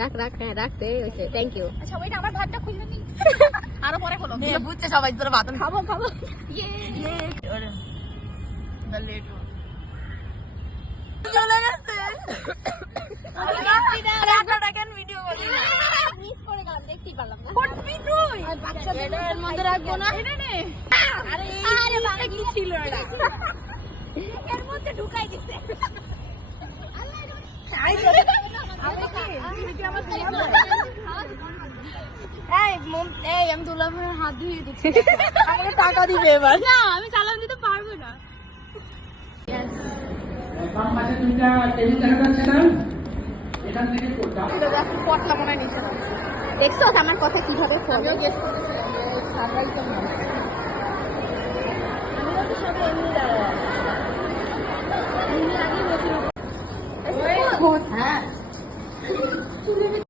রাখ রাখ, হ্যাঁ রাখতে হয়েছে, থ্যাংক ইউ। আচ্ছা ওইটা আমার ভাতটা খুলবে নি, আরো পরে খোলো। বুঝছে সবাই তোর ভাত খাবো খাবো। চলে গেছে। মিস করে গেলাম, দেখতেই পারলাম না। আর বাচ্চাদের এর মধ্যে রাখবো না। আরে আরে কি ছিল এটা? এর মধ্যে ঢুকাই দিছে। আমি দুলাভাইয়ের হাত ধুয়ে দিচ্ছি, আমাকে টাকা দিবে এবার। না আমি চালান দিতে পারবো না। পটলা মনে হয় নিচে নামছে। দেখছো আমার কথা কিভাবে আমিও গেস করেছিলাম যে সারপ্রাইজ তো না। আমিও তো সব এমনি দাঁড়ায়। হ্যাঁ